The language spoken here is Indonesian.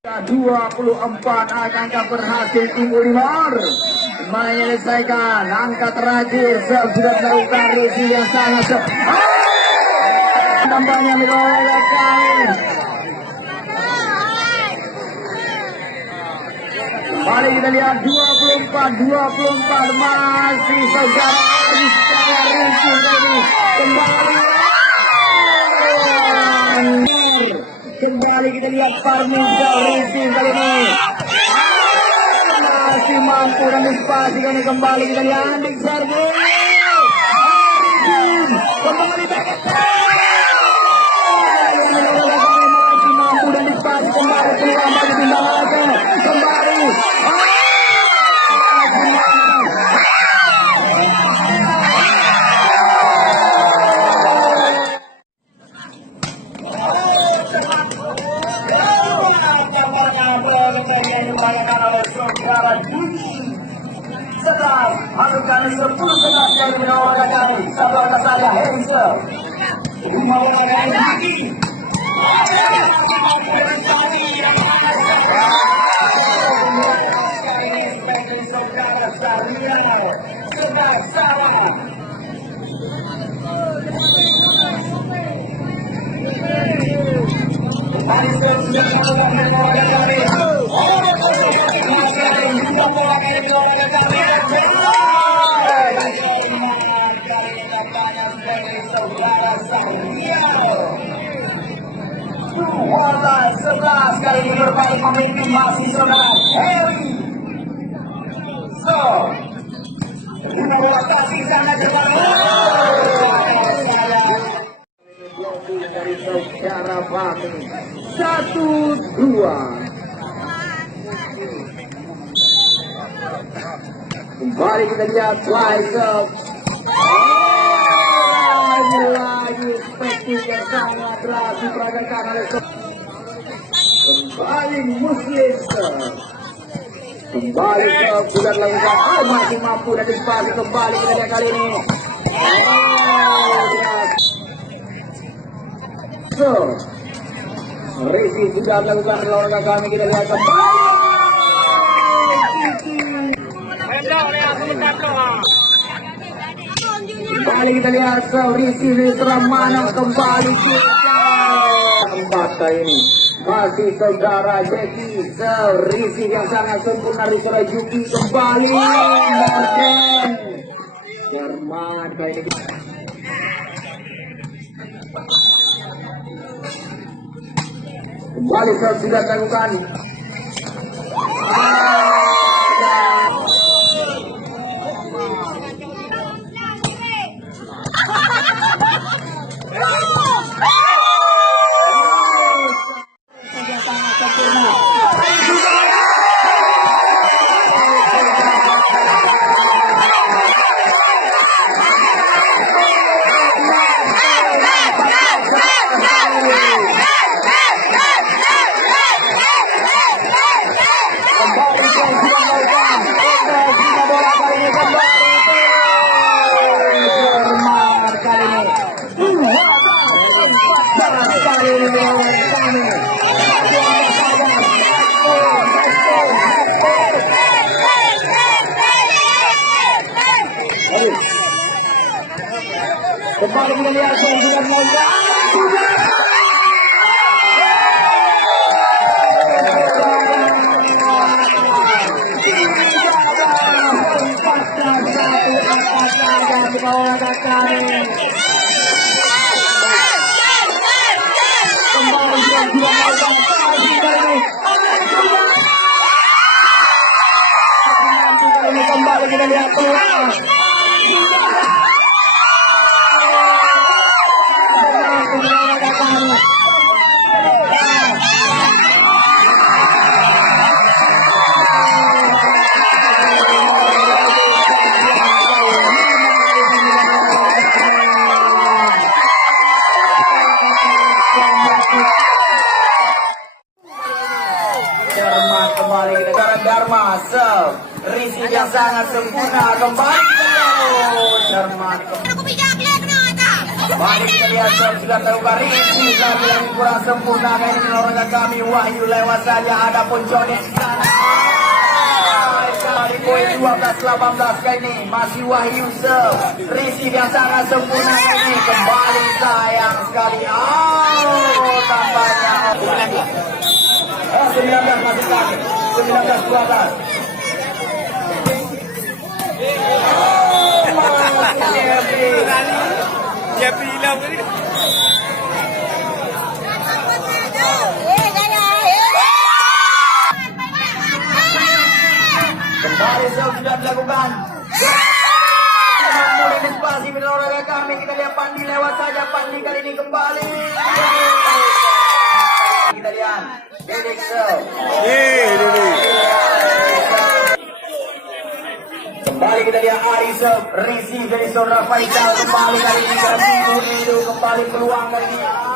24 angka berhasil tim Ulimor menyelesaikan angka terakhir. Sudah melakukan review yang sangat tampaknya melakukan. Kembali kita lihat 24 masih saudara kembali kita lihat Parmija Racing kali ini masih mampu dan dispasikan. Kembali kita lihat Andik Sarbo kembali masih mampu dan dispasi kembali keluar kembali setelah melakukan 10 dari menawar kami sabar saya Hensel mau lagi sebelas kali ini bermain pemimpin masih saudara Heri. So, terima kasih sangat dari saudara Fahmi 1-2. Kembali kita lihat slice up. Lagi spektrum yang sangat berhasil diperagakan oleh kembali Muslim. Kembali ke bulan lakukan masih mampu dan dispasi kembali kita lihat kali ini. So, Resi sudah melakukan olahraga kami, kita lihat kembali. Kembali kita lihat Resi Ramana kembali tempat kali ini masih saudara Jeki Resi yang sangat sempurna dari saudara Juki kembali Morgan Jerman kali ini. Kembali sudah lakukan kembali kita lihat sudah mulai kembali kita lihat keluar. Kembali kita ke Dharma Risi yang sangat sempurna kembali Dharma Mari kita lihat sudah terbuka Rizky lagi yang kurang sempurna kali ini olahraga kami. Wahyu lewat saja, ada pun Johnny di sana. Di poin 12-18 kali ini masih Wahyu Rizky yang sangat sempurna kali ini. Kembali sayang sekali. Tampaknya 19 masih lagi 19-12. Jeffrey hilang tadi. Kembali sudah dilakukan. Mulai disipasi olahraga kami. Kita lihat Pandi lewat saja. Pandi kali ini kembali. Kita lihat Dedek kembali kita lihat Arisov, Rizky dari Saudara Faisal kembali kali ini. Kembali peluang kali ini.